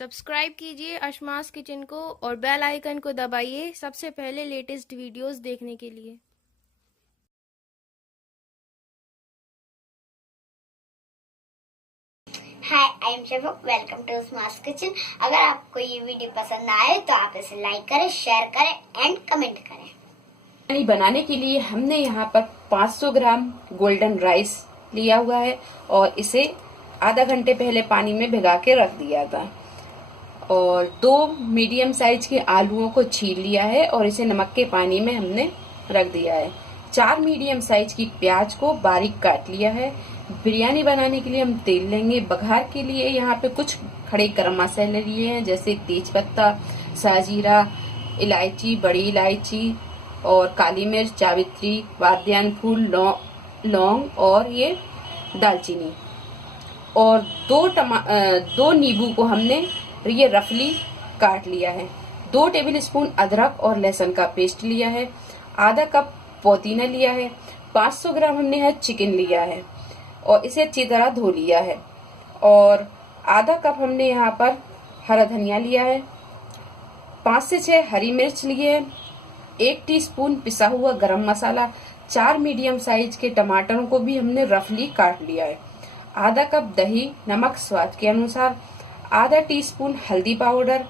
Subscribe कीजिए अशमास kitchen को और बेल आइकन को दबाइए सबसे पहले लेटेस्ट वीडियोस देखने के लिए। Hi, I am Shafaq. Welcome to smart kitchen. अगर आपको ये वीडियो पसंद आए तो आप इसे लाइक करें, शेयर करें एंड कमेंट करें। बिरयानी बनाने के लिए हमने यहाँ पर 500 ग्राम गोल्डन राइस लिया हुआ है और इसे आधा घंटे पहले पानी में भिगा के रख दिया था। और 2 मीडियम साइज के आलूओं को छील लिया है और इसे नमक के पानी में हमने रख दिया है। 4 मीडियम साइज की प्याज को बारीक काट लिया है। बिरयानी बनाने के लिए हम तेल लेंगे। बघार के लिए यहाँ पे कुछ खड़े गरम मसाले लिए हैं, जैसे तेज पत्ता, साजीरा, इलायची, बड़ी इलायची और काली मिर्च, जावित्री, वादियान फूल, लौंग और ये दालचीनी। और 2 नींबू को हमने ये रफली काट लिया है। 2 टेबलस्पून अदरक और लहसुन का पेस्ट लिया है। आधा कप पुदीना लिया है। 500 ग्राम हमने यहाँ चिकन लिया है और इसे अच्छी तरह धो लिया है। और आधा कप हमने यहाँ पर हरा धनिया लिया है। 5 से 6 हरी मिर्च लिए है। 1 टीस्पून पिसा हुआ गरम मसाला। 4 मीडियम साइज के टमाटरों को भी हमने रफली काट लिया है। आधा कप दही, नमक स्वाद के अनुसार, आधा टीस्पून हल्दी पाउडर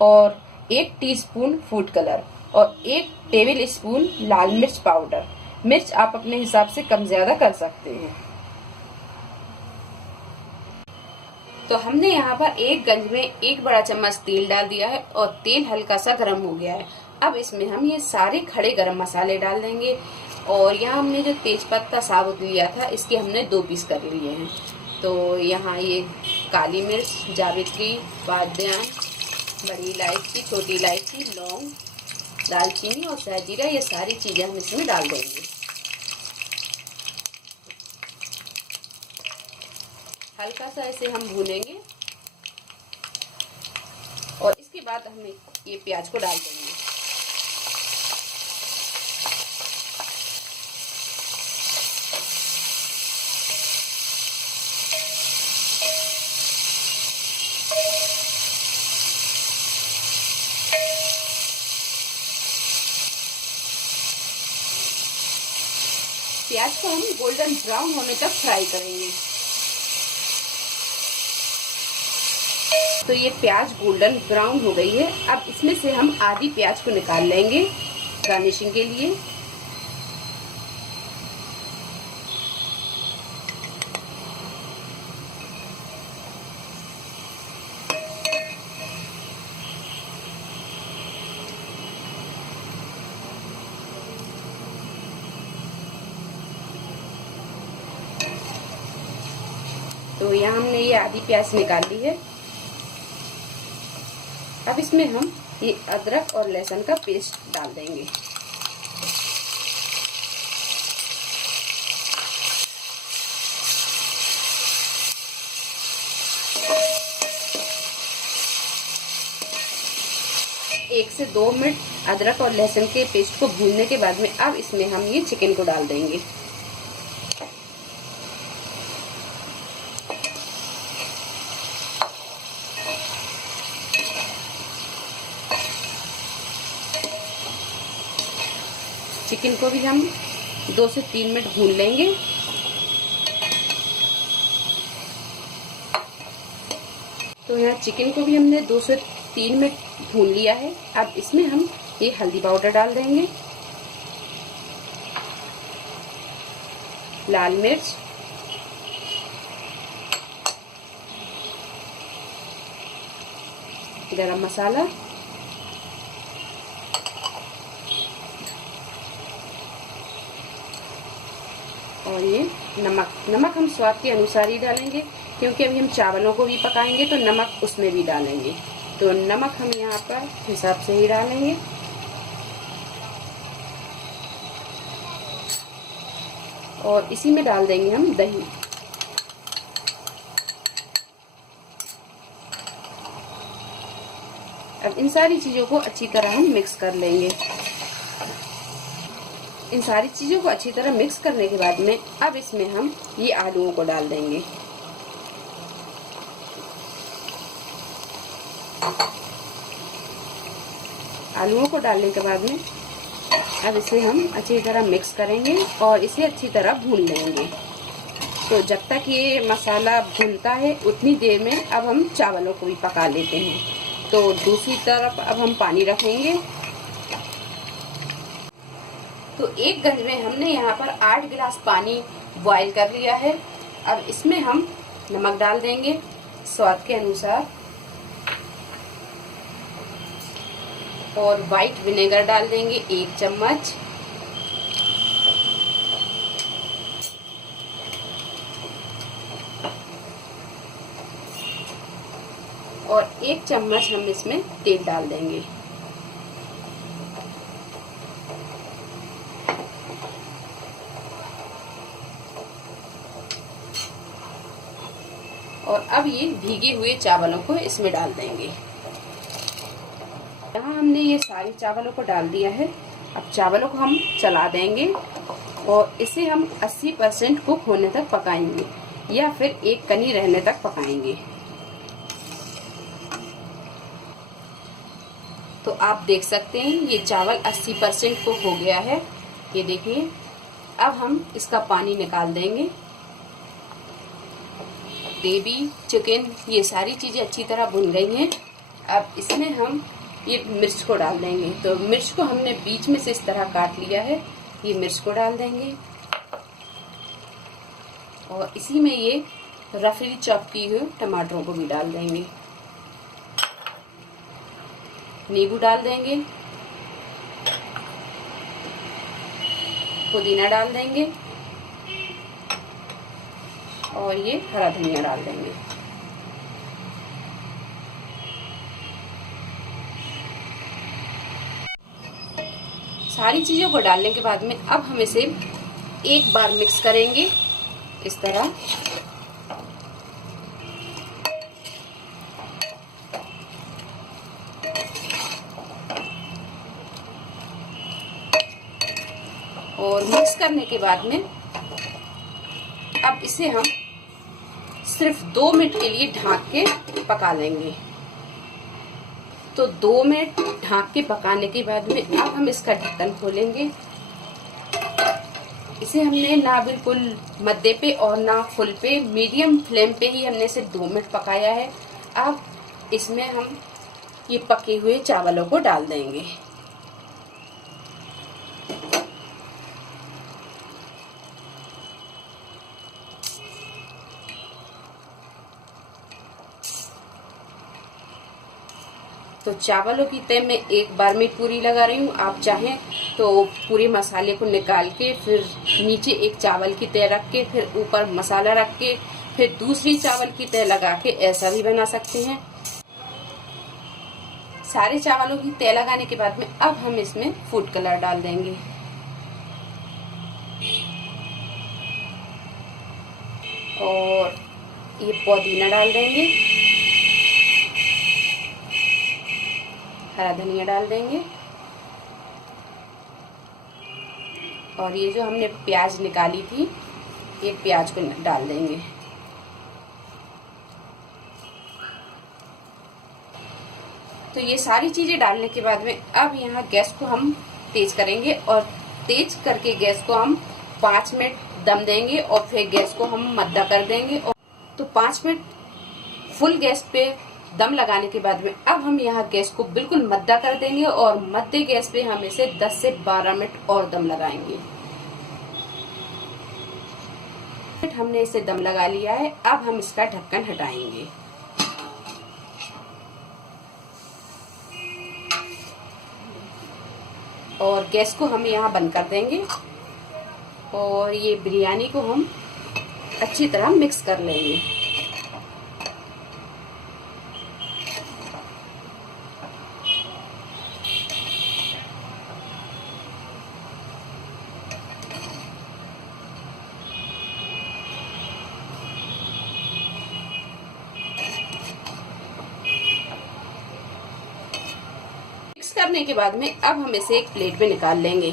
और 1 टीस्पून फूड कलर और 1 टेबल स्पून लाल मिर्च पाउडर। मिर्च आप अपने हिसाब से कम ज्यादा कर सकते हैं। तो हमने यहाँ पर एक गंज में 1 बड़ा चम्मच तेल डाल दिया है और तेल हल्का सा गर्म हो गया है। अब इसमें हम ये सारे खड़े गरम मसाले डाल देंगे। और यहाँ हमने जो तेज पत्ता साबुत लिया था, इसके हमने 2 पीस कर लिए हैं। तो यहाँ ये काली मिर्च, जावित्री, बादियान, बड़ी इलायची, छोटी इलायची, लौंग, दालचीनी और साजीरा, ये सारी चीजें हम इसमें डाल देंगे। हल्का सा इसे हम भूनेंगे और इसके बाद हम ये प्याज को डाल देंगे। प्याज को हम गोल्डन ब्राउन होने तक फ्राई करेंगे। तो ये प्याज गोल्डन ब्राउन हो गई है। अब इसमें से हम आधी प्याज को निकाल लेंगे गार्निशिंग के लिए। तो यहाँ हमने ये आधी प्याज निकाल ली है। अब इसमें हम ये अदरक और लहसुन का पेस्ट डाल देंगे। एक से 2 मिनट अदरक और लहसुन के पेस्ट को भूनने के बाद में अब इसमें हम ये चिकन को डाल देंगे। चिकन को भी हम 2 से 3 मिनट भून लेंगे। तो यहाँ चिकन को भी हमने 2 से 3 मिनट भून लिया है। अब इसमें हम ये हल्दी पाउडर डाल देंगे, लाल मिर्च, गरम मसाला और ये नमक हम स्वाद के अनुसार ही डालेंगे, क्योंकि अभी हम चावलों को भी पकाएंगे तो नमक उसमें भी डालेंगे। तो नमक हम यहाँ पर हिसाब से ही डालेंगे। और इसी में डाल देंगे हम दही। अब इन सारी चीजों को अच्छी तरह हम मिक्स कर लेंगे। इन सारी चीजों को अच्छी तरह मिक्स करने के बाद में अब इसमें हम ये आलूओं को डाल देंगे। आलूओं को डालने के बाद में अब इसे हम अच्छी तरह मिक्स करेंगे और इसे अच्छी तरह भून लेंगे। तो जब तक ये मसाला भूनता है उतनी देर में अब हम चावलों को भी पका लेते हैं। तो दूसरी तरफ अब हम पानी रखेंगे। तो एक गंज में हमने यहाँ पर 8 गिलास पानी बॉईल कर लिया है। अब इसमें हम नमक डाल देंगे स्वाद के अनुसार और व्हाइट विनेगर डाल देंगे 1 चम्मच। और 1 चम्मच हम इसमें तेल डाल देंगे। और अब ये भीगे हुए चावलों को इसमें डाल देंगे। यहाँ हमने ये सारे चावलों को डाल दिया है। अब चावलों को हम चला देंगे और इसे हम 80% कुक होने तक पकाएंगे या फिर एक कनी रहने तक पकाएंगे। तो आप देख सकते हैं ये चावल 80% कुक हो गया है। ये देखिए। अब हम इसका पानी निकाल देंगे। ग्रेवी, चिकन, ये सारी चीजें अच्छी तरह भुन गई हैं। अब इसमें हम ये मिर्च को डाल देंगे। तो मिर्च को हमने बीच में से इस तरह काट लिया है। ये मिर्च को डाल देंगे और इसी में ये रफली चॉप की हुई टमाटरों को भी डाल देंगे। नींबू डाल देंगे, पुदीना डाल देंगे और ये हरा धनिया डाल देंगे। सारी चीजों को डालने के बाद में अब हम इसे एक बार मिक्स करेंगे इस तरह। और मिक्स करने के बाद में अब इसे हम सिर्फ 2 मिनट के लिए ढक के पका लेंगे। तो 2 मिनट ढक के पकाने के बाद में अब हम इसका ढक्कन खोलेंगे। इसे हमने ना बिल्कुल मध्य पे और ना फुल पे, मीडियम फ्लेम पे ही हमने इसे 2 मिनट पकाया है। अब इसमें हम ये पके हुए चावलों को डाल देंगे। तो चावलों की तय मैं एक बार में पूरी लगा रही हूँ। आप चाहें तो पूरे मसाले को निकाल के फिर नीचे एक चावल की तय रख के फिर ऊपर मसाला रख के फिर दूसरी चावल की तय लगा के ऐसा भी बना सकते हैं। सारे चावलों की तय लगाने के बाद में अब हम इसमें फूड कलर डाल देंगे। और ये पुदीना डाल देंगे, हरा धनिया डाल देंगे और ये जो हमने प्याज निकाली थी ये प्याज को डाल देंगे। तो ये सारी चीजें डालने के बाद में अब यहाँ गैस को हम तेज करेंगे और तेज करके गैस को हम 5 मिनट दम देंगे और फिर गैस को हम मद्दा कर देंगे। और तो 5 मिनट फुल गैस पे दम लगाने के बाद में अब हम यहाँ गैस को बिल्कुल मद्दा कर देंगे और मध्य गैस पे हम इसे 10 से 12 मिनट और दम लगाएंगे। हमने इसे दम लगा लिया है। अब हम इसका ढक्कन हटाएंगे। और गैस को हम यहाँ बंद कर देंगे और ये बिरयानी को हम अच्छी तरह मिक्स कर लेंगे। करने के बाद में अब हम इसे एक प्लेट में निकाल लेंगे।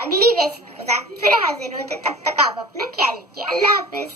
अगली रेसिपी के साथ फिर हाजिर होते, तब तक आप अपना ख्याल रखिए। अल्लाह हाफिज।